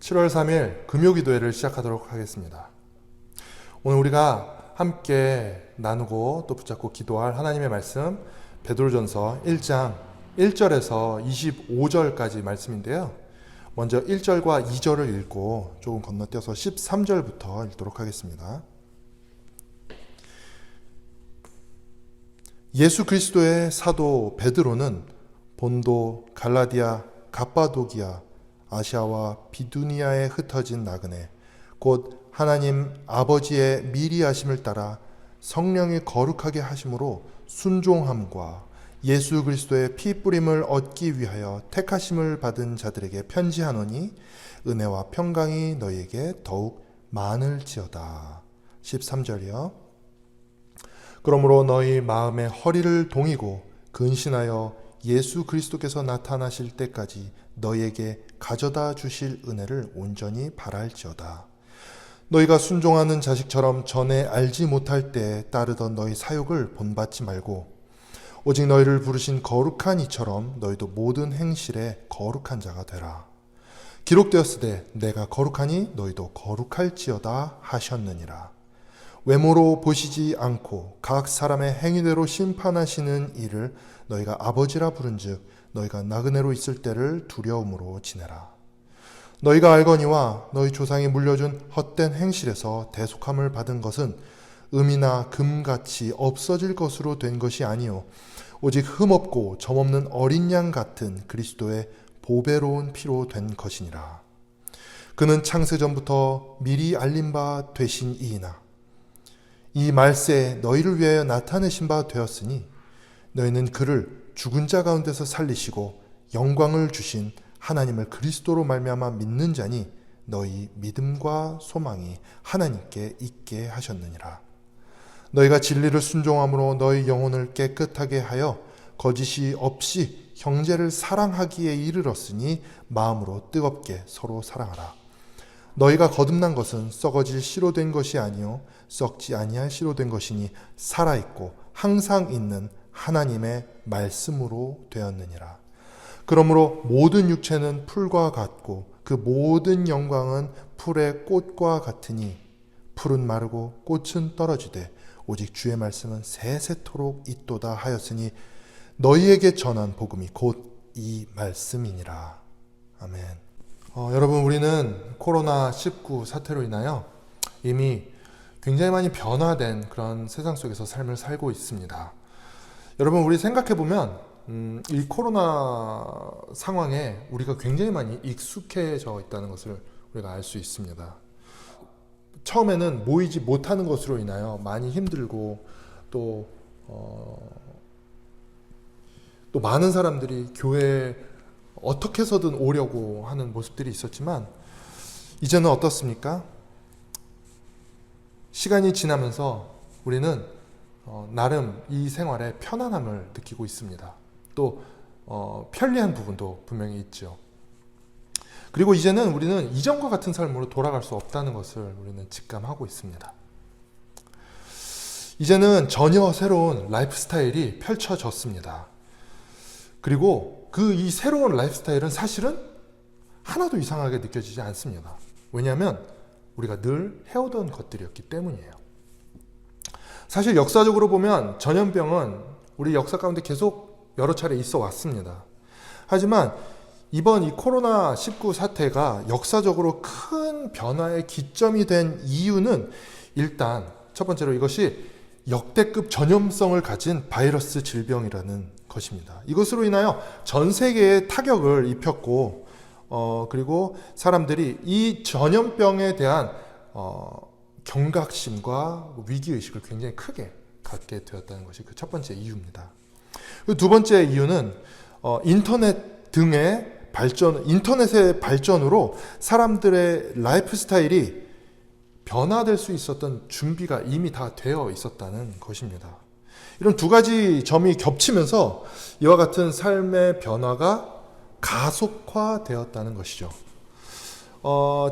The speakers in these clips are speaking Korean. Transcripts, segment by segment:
7월 3일 금요기도회를 시작하도록 하겠습니다. 오늘 우리가 함께 나누고 또 붙잡고 기도할 하나님의 말씀 베드로전서 1장 1절에서 25절까지 말씀인데요. 먼저 1절과 2절을 읽고 조금 건너뛰어서 13절부터 읽도록 하겠습니다. 예수 그리스도의 사도 베드로는 본도, 갈라디아, 갑바도기아, 아시아와 비두니아에 흩어진 나그네 곧 하나님 아버지의 미리 하심을 따라 성령이 거룩하게 하심으로 순종함과 예수 그리스도의 피 뿌림을 얻기 위하여 택하심을 받은 자들에게 편지하노니 은혜와 평강이 너희에게 더욱 많을지어다. 13절이요. 그러므로 너희 마음의 허리를 동이고 근신하여 예수 그리스도께서 나타나실 때까지 너희에게 가져다 주실 은혜를 온전히 바랄지어다. 너희가 순종하는 자식처럼 전에 알지 못할 때 따르던 너희 사욕을 본받지 말고 오직 너희를 부르신 거룩한 이처럼 너희도 모든 행실에 거룩한 자가 되라. 기록되었으되 내가 거룩하니 너희도 거룩할지어다 하셨느니라. 외모로 보시지 않고 각 사람의 행위대로 심판하시는 이를 너희가 아버지라 부른즉 너희가 나그네로 있을 때를 두려움으로 지내라. 너희가 알거니와 너희 조상이 물려준 헛된 행실에서 대속함을 받은 것은 음이나 금같이 없어질 것으로 된 것이 아니요 오직 흠없고 점없는 어린 양 같은 그리스도의 보배로운 피로 된 것이니라. 그는 창세전부터 미리 알린 바 되신 이이나 이 말세에 너희를 위하여 나타내신 바 되었으니 너희는 그를 죽은 자 가운데서 살리시고 영광을 주신 하나님을 그리스도로 말미암아 믿는 자니 너희 믿음과 소망이 하나님께 있게 하셨느니라. 너희가 진리를 순종함으로 너희 영혼을 깨끗하게 하여 거짓이 없이 형제를 사랑하기에 이르렀으니 마음으로 뜨겁게 서로 사랑하라. 너희가 거듭난 것은 썩어질 씨로 된 것이 아니요 썩지 아니할 씨로 된 것이니 살아있고 항상 있는 하나님의 말씀으로 되었느니라. 그러므로 모든 육체는 풀과 같고 그 모든 영광은 풀의 꽃과 같으니 풀은 마르고 꽃은 떨어지되 오직 주의 말씀은 세세토록 있도다 하였으니 너희에게 전한 복음이 곧 이 말씀이니라. 아멘. 여러분, 우리는 코로나19 사태로 인하여 이미 굉장히 많이 변화된 그런 세상 속에서 삶을 살고 있습니다. 여러분, 우리 생각해보면 이 코로나 상황에 우리가 굉장히 많이 익숙해져 있다는 것을 우리가 알 수 있습니다. 처음에는 모이지 못하는 것으로 인하여 많이 힘들고 또 많은 사람들이 교회에 어떻게 해서든 오려고 하는 모습들이 있었지만 이제는 어떻습니까? 시간이 지나면서 우리는 나름 이 생활에 편안함을 느끼고 있습니다. 또 편리한 부분도 분명히 있죠. 그리고 이제는 우리는 이전과 같은 삶으로 돌아갈 수 없다는 것을 우리는 직감하고 있습니다. 이제는 전혀 새로운 라이프 스타일이 펼쳐졌습니다. 그리고 이 새로운 라이프 스타일은 사실은 하나도 이상하게 느껴지지 않습니다. 왜냐하면 우리가 늘 해오던 것들이었기 때문이에요. 사실 역사적으로 보면 전염병은 우리 역사 가운데 계속 여러 차례 있어 왔습니다. 하지만 이번 이 코로나19 사태가 역사적으로 큰 변화의 기점이 된 이유는 일단 첫 번째로 이것이 역대급 전염성을 가진 바이러스 질병이라는 것입니다. 이것으로 인하여 전 세계에 타격을 입혔고 그리고 사람들이 이 전염병에 대한 경각심과 위기의식을 굉장히 크게 갖게 되었다는 것이 그 첫 번째 이유입니다. 그 두 번째 이유는 인터넷 등의 인터넷의 발전으로 사람들의 라이프 스타일이 변화될 수 있었던 준비가 이미 다 되어 있었다는 것입니다. 이런 두 가지 점이 겹치면서 이와 같은 삶의 변화가 가속화되었다는 것이죠.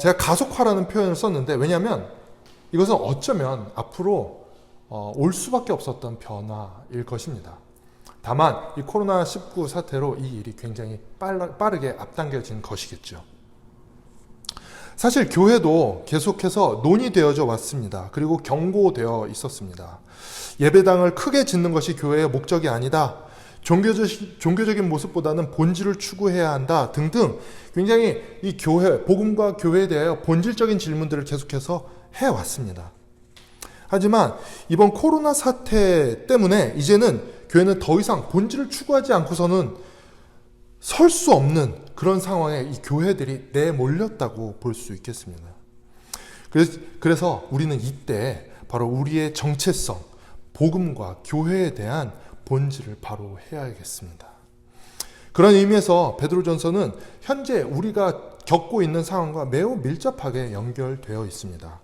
제가 가속화라는 표현을 썼는데 왜냐하면 이것은 어쩌면 앞으로 올 수밖에 없었던 변화일 것입니다. 다만 이 코로나19 사태로 이 일이 굉장히 빠르게 앞당겨진 것이겠죠. 사실 교회도 계속해서 논의되어져 왔습니다. 그리고 경고되어 있었습니다. 예배당을 크게 짓는 것이 교회의 목적이 아니다. 종교적인 모습보다는 본질을 추구해야 한다 등등 굉장히 이 교회, 복음과 교회에 대하여 본질적인 질문들을 계속해서 해왔습니다. 하지만 이번 코로나 사태 때문에 이제는 교회는 더 이상 본질을 추구하지 않고서는 설 수 없는 그런 상황에 이 교회들이 내몰렸다고 볼 수 있겠습니다. 그래서 우리는 이때 바로 우리의 정체성, 복음과 교회에 대한 본질을 바로 해야겠습니다. 그런 의미에서 베드로전서는 현재 우리가 겪고 있는 상황과 매우 밀접하게 연결되어 있습니다.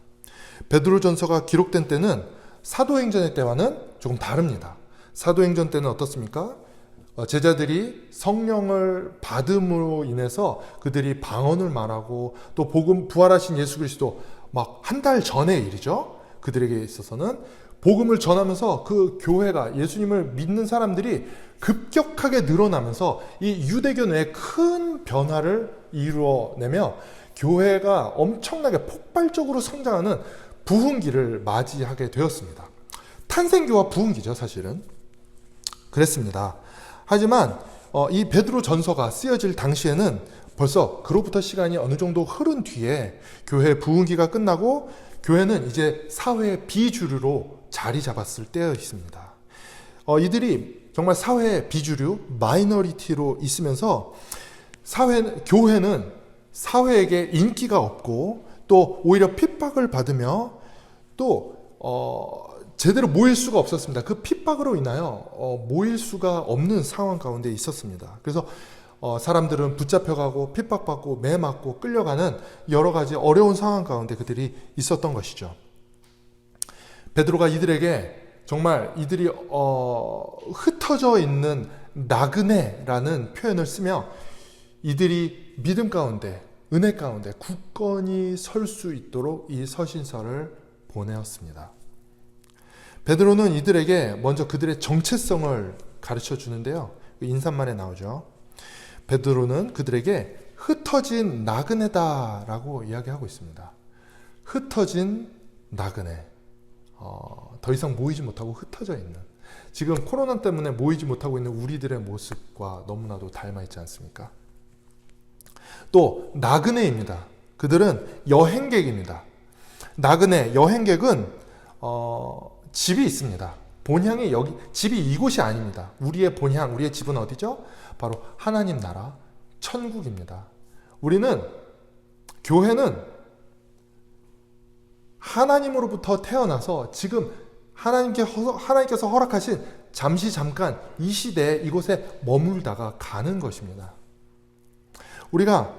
베드로전서가 기록된 때는 사도행전의 때와는 조금 다릅니다. 사도행전 때는 어떻습니까? 제자들이 성령을 받음으로 인해서 그들이 방언을 말하고 또 복음 부활하신 예수 그리스도 막 한 달 전의 일이죠. 그들에게 있어서는 복음을 전하면서 그 교회가 예수님을 믿는 사람들이 급격하게 늘어나면서 이 유대교 내에 큰 변화를 이루어내며 교회가 엄청나게 폭발적으로 성장하는 부흥기를 맞이하게 되었습니다. 탄생기와 부흥기죠, 사실은. 그랬습니다. 하지만 이 베드로 전서가 쓰여질 당시에는 벌써 그로부터 시간이 어느 정도 흐른 뒤에 교회 부흥기가 끝나고 교회는 이제 사회의 비주류로 자리 잡았을 때였습니다. 이들이 정말 사회의 비주류, 마이너리티로 있으면서 교회는 사회에게 인기가 없고 또 오히려 핍박을 받으며 또 제대로 모일 수가 없었습니다. 그 핍박으로 인하여 모일 수가 없는 상황 가운데 있었습니다. 그래서 사람들은 붙잡혀가고 핍박받고 매맞고 끌려가는 여러 가지 어려운 상황 가운데 그들이 있었던 것이죠. 베드로가 이들에게 정말 이들이 흩어져 있는 나그네라는 표현을 쓰며 이들이 믿음 가운데 은혜 가운데 굳건히 설 수 있도록 이 서신서를 보내었습니다. 베드로는 이들에게 먼저 그들의 정체성을 가르쳐 주는데요. 인사말에 나오죠. 베드로는 그들에게 흩어진 나그네다라고 이야기하고 있습니다. 흩어진 나그네. 더 이상 모이지 못하고 흩어져 있는, 지금 코로나 때문에 모이지 못하고 있는 우리들의 모습과 너무나도 닮아 있지 않습니까? 또 나그네입니다. 그들은 여행객입니다. 나그네, 여행객은 집이 있습니다. 본향이 여기, 집이 이곳이 아닙니다. 우리의 본향, 우리의 집은 어디죠? 바로 하나님 나라, 천국입니다. 교회는 하나님으로부터 태어나서 지금 하나님께서 허락하신 잠깐 이 시대에 이곳에 머물다가 가는 것입니다. 우리가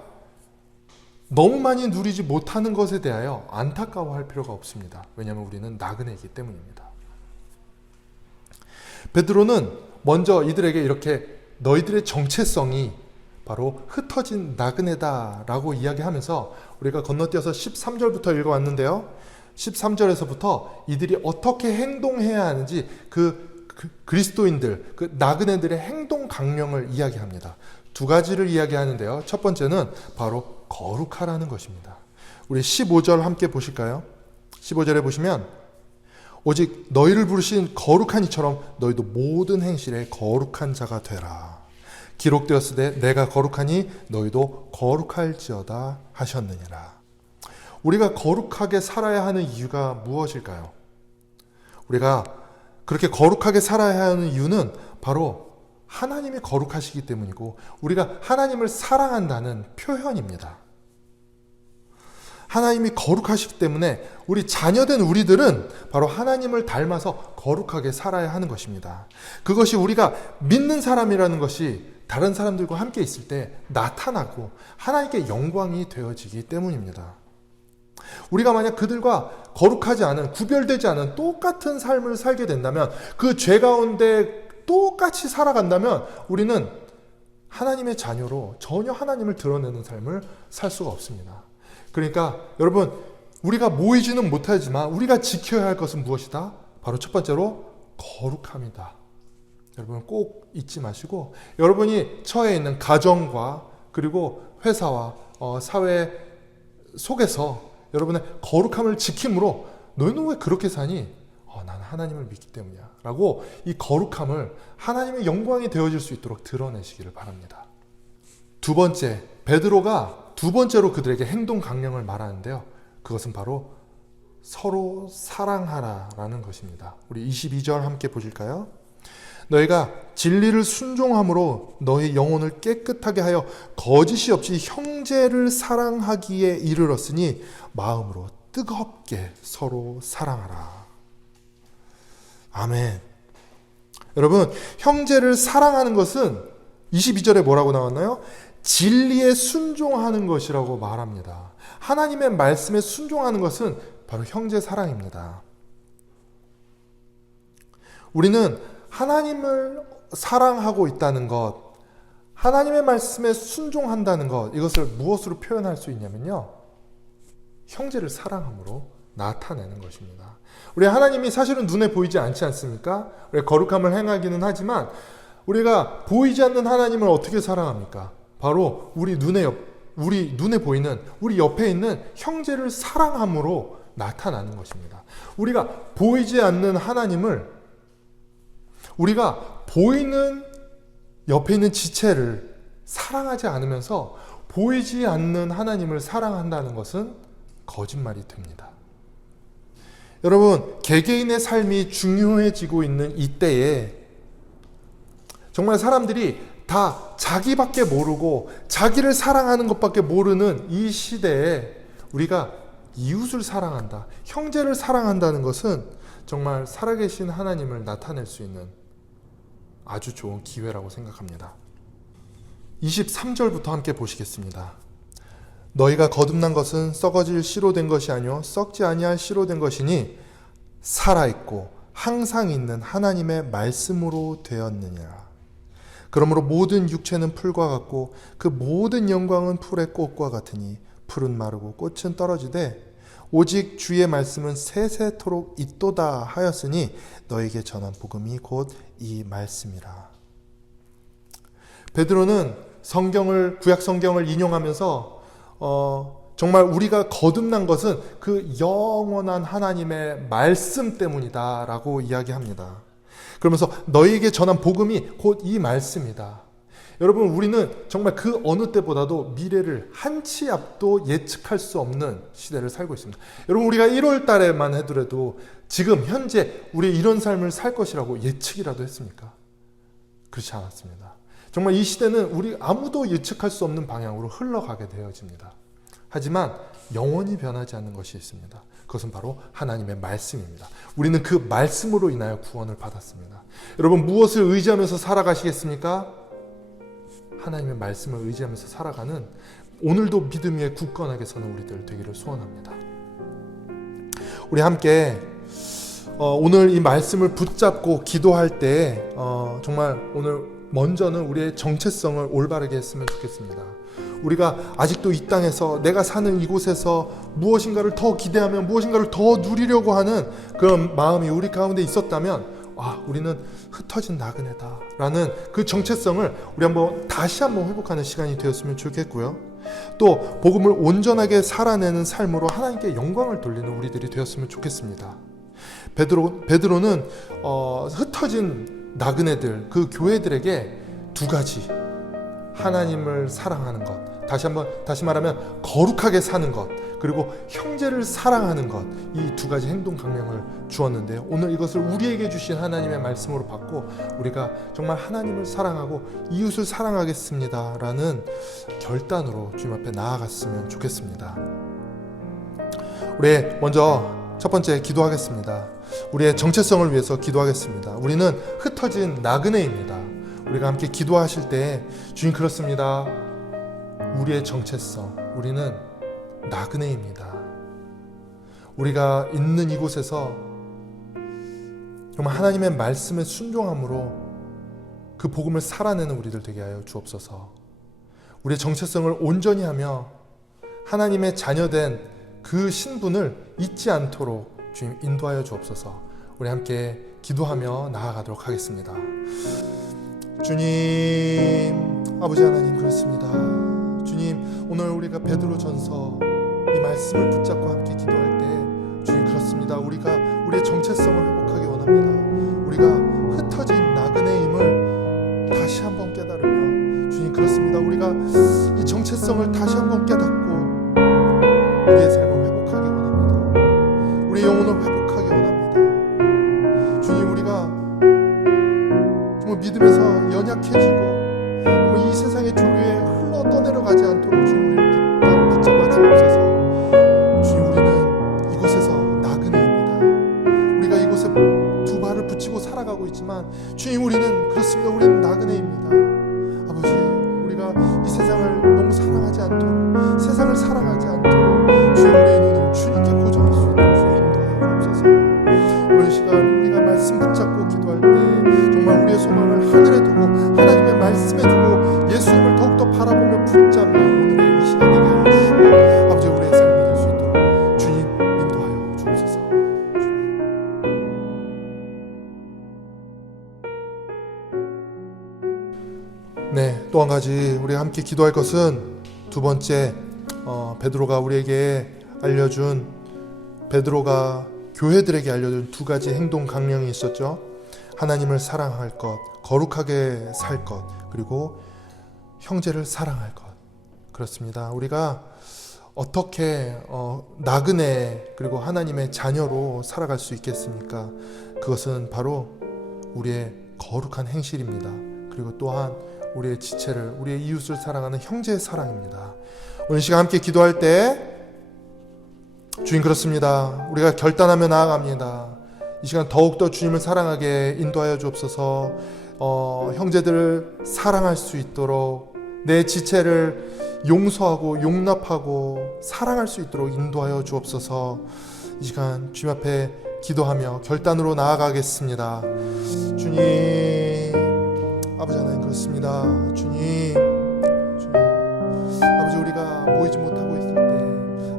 너무 많이 누리지 못하는 것에 대하여 안타까워할 필요가 없습니다. 왜냐하면 우리는 나그네이기 때문입니다. 베드로는 먼저 이들에게 이렇게 너희들의 정체성이 바로 흩어진 나그네다라고 이야기하면서 우리가 건너뛰어서 13절부터 읽어왔는데요. 13절에서부터 이들이 어떻게 행동해야 하는지 그 그리스도인들, 그 나그네들의 행동 강령을 이야기합니다. 두 가지를 이야기하는데요. 첫 번째는 바로 거룩하라는 것입니다. 우리 15절 함께 보실까요? 15절에 보시면 오직 너희를 부르신 거룩한 이처럼 너희도 모든 행실에 거룩한 자가 되라. 기록되었으되 내가 거룩하니 너희도 거룩할지어다 하셨느니라. 우리가 거룩하게 살아야 하는 이유가 무엇일까요? 우리가 그렇게 거룩하게 살아야 하는 이유는 바로 하나님이 거룩하시기 때문이고 우리가 하나님을 사랑한다는 표현입니다. 하나님이 거룩하시기 때문에 우리 자녀된 우리들은 바로 하나님을 닮아서 거룩하게 살아야 하는 것입니다. 그것이 우리가 믿는 사람이라는 것이 다른 사람들과 함께 있을 때 나타나고 하나님께 영광이 되어지기 때문입니다. 우리가 만약 그들과 거룩하지 않은, 구별되지 않은 똑같은 삶을 살게 된다면, 그 죄 가운데 똑같이 살아간다면 우리는 하나님의 자녀로 전혀 하나님을 드러내는 삶을 살 수가 없습니다. 그러니까 여러분, 우리가 모이지는 못하지만 우리가 지켜야 할 것은 무엇이다? 바로 첫 번째로 거룩함이다. 여러분 꼭 잊지 마시고, 여러분이 처해 있는 가정과 그리고 회사와 사회 속에서 여러분의 거룩함을 지킴으로 너희는 왜 그렇게 사니? 나는 하나님을 믿기 때문이야 라고 이 거룩함을 하나님의 영광이 되어질 수 있도록 드러내시기를 바랍니다. 두 번째, 베드로가 두 번째로 그들에게 행동 강령을 말하는데요. 그것은 바로 서로 사랑하라 라는 것입니다. 우리 22절 함께 보실까요? 너희가 진리를 순종함으로 너희 영혼을 깨끗하게 하여 거짓이 없이 형제를 사랑하기에 이르렀으니 마음으로 뜨겁게 서로 사랑하라. 아멘. 여러분, 형제를 사랑하는 것은 22절에 뭐라고 나왔나요? 진리에 순종하는 것이라고 말합니다. 하나님의 말씀에 순종하는 것은 바로 형제 사랑입니다. 우리는 하나님을 사랑하고 있다는 것, 하나님의 말씀에 순종한다는 것, 이것을 무엇으로 표현할 수 있냐면요, 형제를 사랑함으로 나타내는 것입니다. 우리 하나님이 사실은 눈에 보이지 않지 않습니까? 우리 거룩함을 행하기는 하지만 우리가 보이지 않는 하나님을 어떻게 사랑합니까? 바로 우리 눈에 보이는 우리 옆에 있는 형제를 사랑함으로 나타나는 것입니다. 우리가 보이지 않는 하나님을, 우리가 보이는 옆에 있는 지체를 사랑하지 않으면서 보이지 않는 하나님을 사랑한다는 것은 거짓말이 됩니다. 여러분, 개개인의 삶이 중요해지고 있는 이때에 정말 사람들이 다 자기밖에 모르고 자기를 사랑하는 것밖에 모르는 이 시대에 우리가 이웃을 사랑한다, 형제를 사랑한다는 것은 정말 살아계신 하나님을 나타낼 수 있는 아주 좋은 기회라고 생각합니다. 23절부터 함께 보시겠습니다. 너희가 거듭난 것은 썩어질 씨로 된 것이 아니요 썩지 아니할 씨로 된 것이니 살아있고 항상 있는 하나님의 말씀으로 되었느니라. 그러므로 모든 육체는 풀과 같고 그 모든 영광은 풀의 꽃과 같으니 풀은 마르고 꽃은 떨어지되 오직 주의 말씀은 세세토록 있도다 하였으니 너에게 전한 복음이 곧 이 말씀이라. 베드로는 구약 성경을 인용하면서 정말 우리가 거듭난 것은 그 영원한 하나님의 말씀 때문이다 라고 이야기합니다. 그러면서 너희에게 전한 복음이 곧 이 말씀이다. 여러분, 우리는 정말 그 어느 때보다도 미래를 한치 앞도 예측할 수 없는 시대를 살고 있습니다. 여러분, 우리가 1월 달에만 하더라도 지금 현재 우리 이런 삶을 살 것이라고 예측이라도 했습니까? 그렇지 않았습니다. 정말 이 시대는 우리 아무도 예측할 수 없는 방향으로 흘러가게 되어집니다. 하지만 영원히 변하지 않는 것이 있습니다. 그것은 바로 하나님의 말씀입니다. 우리는 그 말씀으로 인하여 구원을 받았습니다. 여러분, 무엇을 의지하면서 살아가시겠습니까? 하나님의 말씀을 의지하면서 살아가는 오늘도 믿음 위에 굳건하게 서는 우리들 되기를 소원합니다. 우리 함께 오늘 이 말씀을 붙잡고 기도할 때 정말 오늘 먼저는 우리의 정체성을 올바르게 했으면 좋겠습니다. 우리가 아직도 이 땅에서 내가 사는 이곳에서 무엇인가를 더 기대하며 무엇인가를 더 누리려고 하는 그런 마음이 우리 가운데 있었다면 우리는 흩어진 나그네다 라는 그 정체성을 우리 다시 한번 회복하는 시간이 되었으면 좋겠고요. 또 복음을 온전하게 살아내는 삶으로 하나님께 영광을 돌리는 우리들이 되었으면 좋겠습니다. 베드로는 흩어진 나그네들, 그 교회들에게 두 가지, 하나님을 사랑하는 것, 다시 말하면 거룩하게 사는 것, 그리고 형제를 사랑하는 것, 이 두 가지 행동 강령을 주었는데요. 오늘 이것을 우리에게 주신 하나님의 말씀으로 받고 우리가 정말 하나님을 사랑하고 이웃을 사랑하겠습니다 라는 결단으로 주님 앞에 나아갔으면 좋겠습니다. 우리 먼저 첫 번째 기도하겠습니다. 우리의 정체성을 위해서 기도하겠습니다. 우리는 흩어진 나그네입니다. 우리가 함께 기도하실 때 주님, 그렇습니다. 우리의 정체성, 우리는 나그네입니다. 우리가 있는 이곳에서 정말 하나님의 말씀에 순종함으로 그 복음을 살아내는 우리들 되게 하여 주옵소서. 우리의 정체성을 온전히 하며 하나님의 자녀된 그 신분을 잊지 않도록 주님 인도하여 주옵소서. 우리 함께 기도하며 나아가도록 하겠습니다. 주님, 아버지 하나님, 그렇습니다. 주님, 오늘 우리가 베드로전서 이 말씀을 붙잡고 함께 기도할 때 주님 그렇습니다. 우리가 우리의 정체성을 회복하기 원합니다. 우리가 흩어진 나그네임을 다시 한번 깨달으며 주님 그렇습니다. 우리가 이 정체성을 다시 한번 깨닫고 우리의 삶을 회복하기 원합니다. 우리의 영혼을 회복하기 원합니다. 주님 우리가 정말 믿음에서 연약해지고 이 세상의 조류에 흘러 떠내려가지 않도록 주님 우리를 붙잡아 주옵소서. 주님 우리는 이곳에서 나그네입니다. 우리가 이곳에 두 발을 붙이고 살아가고 있지만 주님 우리는 그렇습니다. 우리는 나그네입니다. 아버지 우리가 이 세상을 너무 사랑하지 않도록 세상을 사랑하지 않도록 주님 우리의 눈을 주님께 고정할 수 있도록 주님 인도하여 주옵소서. 오늘 시간 우리가 말씀 붙잡고 기도할 때 정말 우리의 소망을 하늘에 두고 하나님의 말씀에 두고 예수님을 더욱더 바라보며 붙잡는 오늘의 이 시간 되게 하여 주시고 아버지 우리의 삶이 될 수 있도록 주님 인도하여 주옵소서. 네, 또 한 가지 우리가 함께 기도할 것은 두 번째 베드로가 우리에게 알려준 베드로가 교회들에게 알려준 두 가지 행동 강령이 있었죠. 하나님을 사랑할 것, 거룩하게 살 것, 그리고 형제를 사랑할 것. 그렇습니다. 우리가 어떻게 나그네 그리고 하나님의 자녀로 살아갈 수 있겠습니까? 그것은 바로 우리의 거룩한 행실입니다. 그리고 또한 우리의 지체를, 우리의 이웃을 사랑하는 형제의 사랑입니다. 오늘 시간 함께 기도할 때 주님 그렇습니다. 우리가 결단하며 나아갑니다. 이 시간 더욱더 주님을 사랑하게 인도하여 주옵소서. 형제들을 사랑할 수 있도록 내 지체를 용서하고 용납하고 사랑할 수 있도록 인도하여 주옵소서. 이 시간 주님 앞에 기도하며 결단으로 나아가겠습니다. 주님 아버지 하나님 그렇습니다. 주님 아버지 우리가 모이지 못하고 있을 때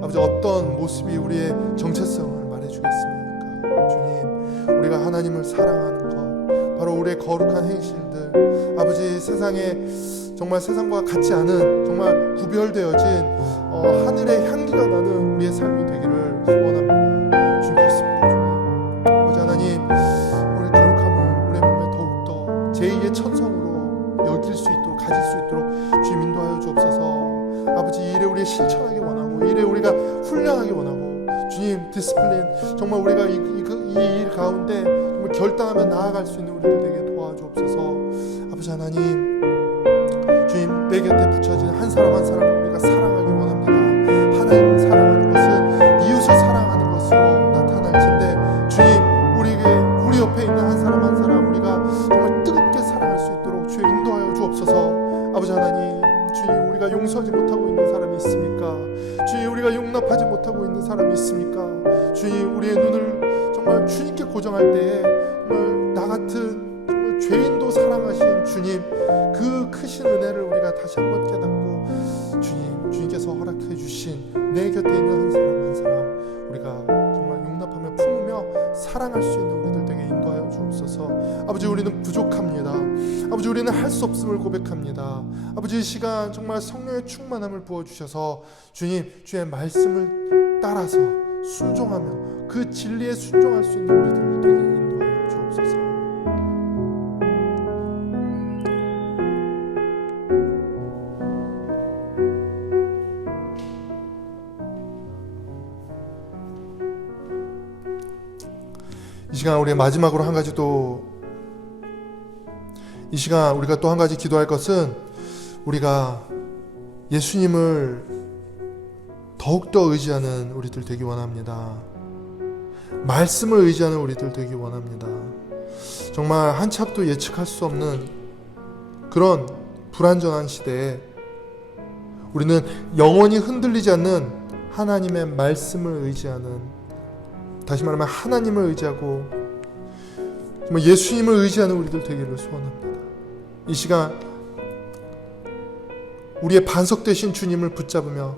아버지 어떤 모습이 우리의 정체성을 말해주겠습니까? 주님 우리가 하나님을 사랑하는 것 바로 우리의 거룩한 행실들 아버지 세상에 정말 세상과 같지 않은 정말 구별되어진 하늘의 향기가 나는 우리의 삶이 되기를 소원합니다. 주님 그렇습니다. 주님 아버지 하나님 우리 거룩함을 우리의 몸에 더욱더 제2의 천성으로 여길 수 있도록 가질 수 있도록 주님 인도하여 주옵소서. 아버지 이 일에 우리 실천하기 원하고 이 일에 우리가 훈련하기 원하고 주님 디스플린 정말 우리가 이 일 가운데 정말 결단하며 나아갈 수 있는 우리들 되게 도와주옵소서. 아버지 하나님 주님 내 곁에 붙여진 한 사람 한 사람을 우리가 사랑하기 원합니다. 하나님 사랑하는 것은 이웃을 사랑하는 것으로 나타날 텐데 주님 우리 옆에 있는 한 사람 한 사람 우리가 정말 뜨겁게 사랑할 수 있도록 주여 인도하여 주옵소서. 아버지 하나님 주님 우리가 용서하지 못하고 있는 사람이 있습니까? 주님 우리가 용납하지 못하고 있는 사람이 있습니까? 주님 우리의 눈을 정말 주님께 고정할 때에 정말 나 같은 정말 죄인도 사랑하신 주님 그 크신 은혜를 우리가 다시 한번 깨닫고 주님께서 허락해 주신 내 곁에 있는 한 사람 한 사람 우리가 정말 용납하며 품으며 사랑할 수 있는 우리들 되게 인도하여 주옵소서. 아버지 우리는 부족합니다. 아버지 우리는 할 수 없음을 고백합니다. 아버지 이 시간 정말 성령의 충만함을 부어주셔서 주님 주의 말씀을 따라서 순종하며 그 진리에 순종할 수 있는 우리들 되게 인도하여 주옵소서. 이 시간 우리 마지막으로 한 가지 이 시간 우리가 또 한 가지 기도할 것은 우리가 예수님을 더욱더 의지하는 우리들 되기 원합니다. 말씀을 의지하는 우리들 되기 원합니다. 정말 한 치 앞도 예측할 수 없는 그런 불안전한 시대에 우리는 영원히 흔들리지 않는 하나님의 말씀을 의지하는, 다시 말하면 하나님을 의지하고 정말 예수님을 의지하는 우리들 되기를 소원합니다. 이 시간 우리의 반석 되신 주님을 붙잡으며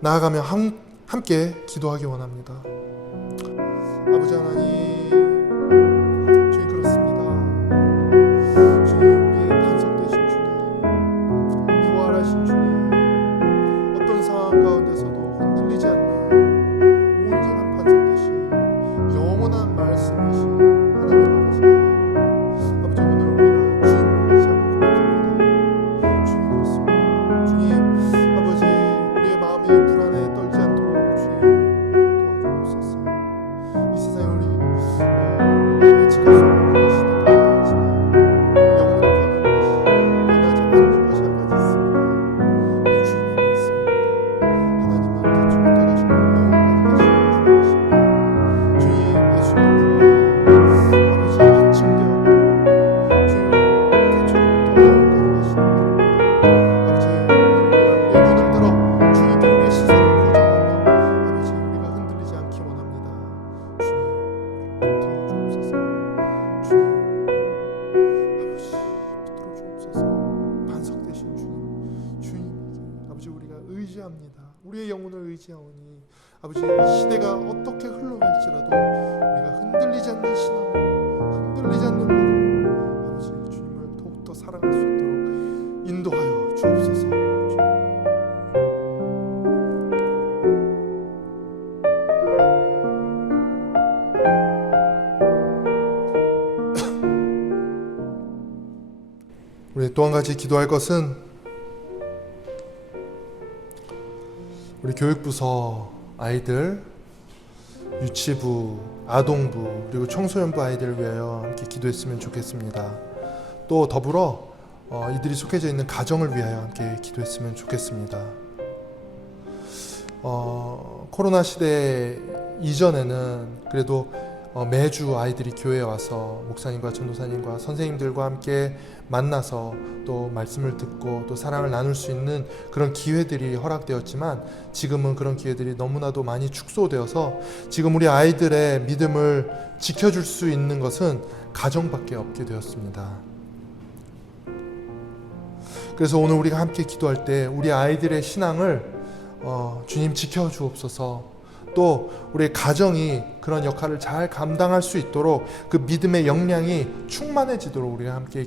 나아가며 함께 기도하기 원합니다. 아버지 하나님 주님 그렇습니다. 주님 우리의 반석 되신 주님, 부활하신 주님, 어떤 상황 가운데서도 흔들리지 영혼을 의지하오니 아버지, 이 시대가 어떻게 흘러갈지라도 우리가 흔들리지 않는 신앙으로, 흔들리지 않는 믿음으로 아버지 주님을 더욱더 사랑할 수 있도록 인도하여 주옵소서. 우리 또 한 가지 기도할 것은 우리 교육부서 아이들, 유치부, 아동부, 그리고 청소년부 아이들을 위하여 함께 기도했으면 좋겠습니다. 또 더불어 이들이 속해져 있는 가정을 위하여 함께 기도했으면 좋겠습니다. 코로나 시대 이전에는 그래도 매주 아이들이 교회에 와서 목사님과 전도사님과 선생님들과 함께 만나서 또 말씀을 듣고 또 사랑을 나눌 수 있는 그런 기회들이 허락되었지만, 지금은 그런 기회들이 너무나도 많이 축소되어서 지금 우리 아이들의 믿음을 지켜줄 수 있는 것은 가정밖에 없게 되었습니다. 그래서 오늘 우리가 함께 기도할 때 우리 아이들의 신앙을 주님 지켜주옵소서. 또 우리의 가정이 그런 역할을 잘 감당할 수 있도록 그 믿음의 역량이 충만해지도록 우리가 함께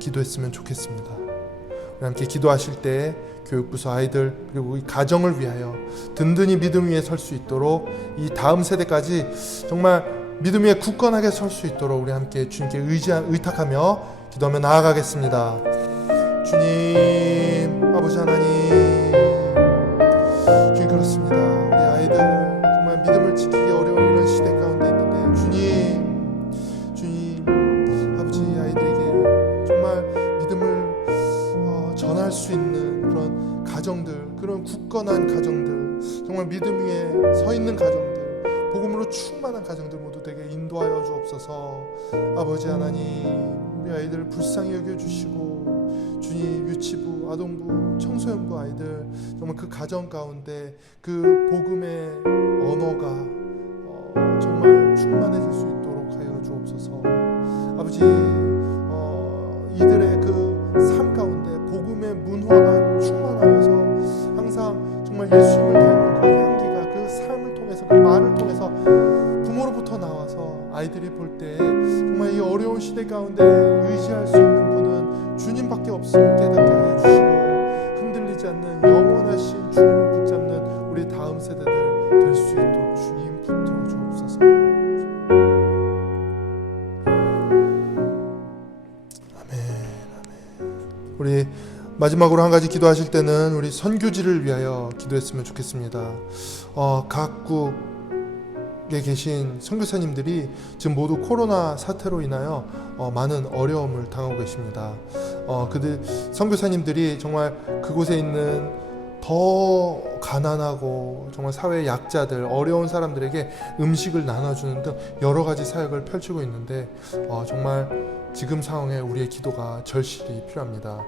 기도했으면 좋겠습니다. 우리 함께 기도하실 때 교육부서 아이들 그리고 이 가정을 위하여 든든히 믿음 위에 설 수 있도록, 이 다음 세대까지 정말 믿음 위에 굳건하게 설 수 있도록 우리 함께 주님께 의탁하며 기도하며 나아가겠습니다. 주님, 아버지 하나님, 주님 그렇습니다. 우리 아이들 정말 믿음을 지키기 어려운 이런 시대 가운데 있는데 주님 아버지, 아이들에게 정말 믿음을 전할 수 있는 그런 가정들, 그런 굳건한 가정들, 정말 믿음 위에 서 있는 가정들, 복음으로 충만한 가정들 모두 되게 인도하여 주옵소서. 아버지 하나님, 우리 아이들을 불쌍히 여겨주시고 주님, 유치부, 아동부, 청소년부 아이들 정말 그 가정 가운데 그 복음의 언어가 정말 충만해질 수 있도록 하여 주옵소서. 아버지, 이들의 그 삶 가운데 복음의 문화가 충만하여서 항상 정말 예수님을 닮은 그 향기가 그 삶을 통해서, 그 말을 통해서 부모로부터 나와서 아이들이 볼 때 정말 이 어려운 시대 가운데 의지할 수 있는 분은 주님밖에 없음을 깨닫게 하여 주시고, 흔들리지 않는 영원하신 주님을 붙잡는 우리 다음 세대들 될 수 있도록 주님 붙들어 주옵소서. 아멘. 우리 마지막으로 한 가지 기도하실 때는 우리 선교지를 위하여 기도했으면 좋겠습니다. 각국에 계신 선교사님들이 지금 모두 코로나 사태로 인하여 많은 어려움을 당하고 계십니다. 그들 선교사님들이 정말 그곳에 있는 더 가난하고 정말 사회의 약자들, 어려운 사람들에게 음식을 나눠주는 등 여러 가지 사역을 펼치고 있는데 정말 지금 상황에 우리의 기도가 절실히 필요합니다.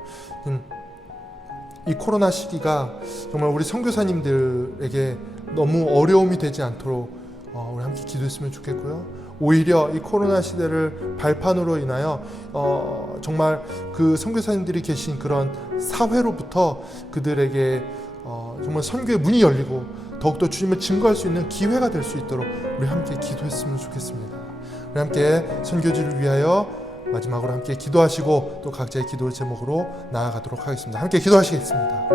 이 코로나 시기가 정말 우리 선교사님들에게 너무 어려움이 되지 않도록 우리 함께 기도했으면 좋겠고요. 오히려 이 코로나 시대를 발판으로 인하여 정말 그 선교사님들이 계신 그런 사회로부터 그들에게 정말 선교의 문이 열리고 더욱더 주님을 증거할 수 있는 기회가 될 수 있도록 우리 함께 기도했으면 좋겠습니다. 우리 함께 선교지를 위하여 마지막으로 함께 기도하시고 또 각자의 기도 제목으로 나아가도록 하겠습니다. 함께 기도하시겠습니다.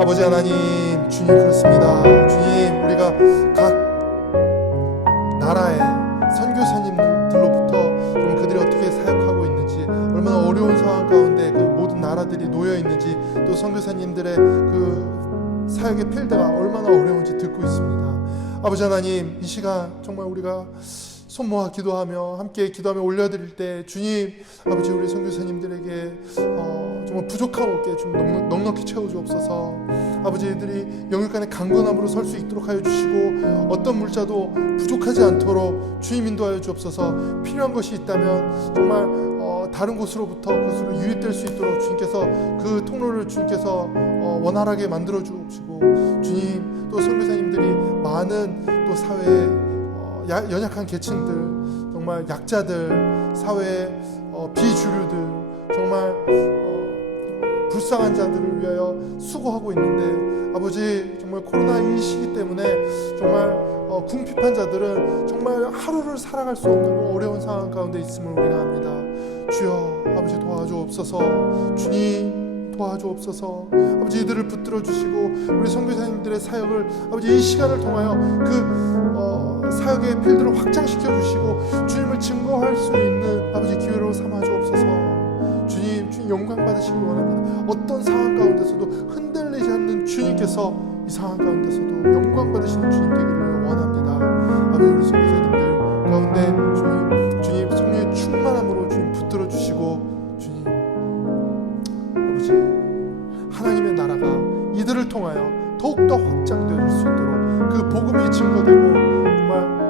아버지 하나님, 주님 그렇습니다. 주님, 우리가 각 나라의 선교사님들로부터 좀 그들이 어떻게 사역하고 있는지, 얼마나 어려운 상황 가운데 그 모든 나라들이 놓여 있는지, 또 선교사님들의 그 사역의 필드가 얼마나 어려운지 듣고 있습니다. 아버지 하나님, 이 시간 정말 우리가 손 모아 기도하며 함께 기도하며 올려드릴 때 주님, 아버지 우리 선교사님들에게 정말 부족함 없게 좀 넉넉히 채워주옵소서. 아버지, 이들이 영육간의 강건함으로 설 수 있도록 하여 주시고, 어떤 물자도 부족하지 않도록 주님 인도하여 주옵소서. 필요한 것이 있다면 정말 다른 곳으로부터 그것으로 유입될 수 있도록 주님께서 그 통로를 주님께서 원활하게 만들어 주옵시고, 주님, 또 선교사님들이 많은 또 사회에 연약한 계층들, 정말 약자들, 사회의 비주류들, 정말 불쌍한 자들을 위하여 수고하고 있는데 아버지 정말 코로나 이 시기 때문에 정말 궁핍한 자들은 정말 하루를 살아갈 수 없는 어려운 상황 가운데 있음을 우리가 압니다. 주여 아버지 도와주옵소서. 주님 도와주옵소서. 아버지 이들을 붙들어 주시고 우리 선교사님들의 사역을 아버지 이 시간을 통하여 그 사역의 필들을 확장시켜 주시고 주님을 증거할 수 있는 아버지 기회로 삼아 주옵소서. 주님 영광 받으시기 원합니다. 어떤 상황 가운데서도 흔들리지 않는 주님께서 이 상황 가운데서도 영광 받으시는 주님 되기를 원합니다. 아버지 우리 선교사님들 가운데 주님 성령의 충만함으로 주님 붙들어 주시고 주님 아버지 하나님의 나라가 이들을 통하여 더욱더 확장되어질 수 있도록 그 복음이 증거되고 정말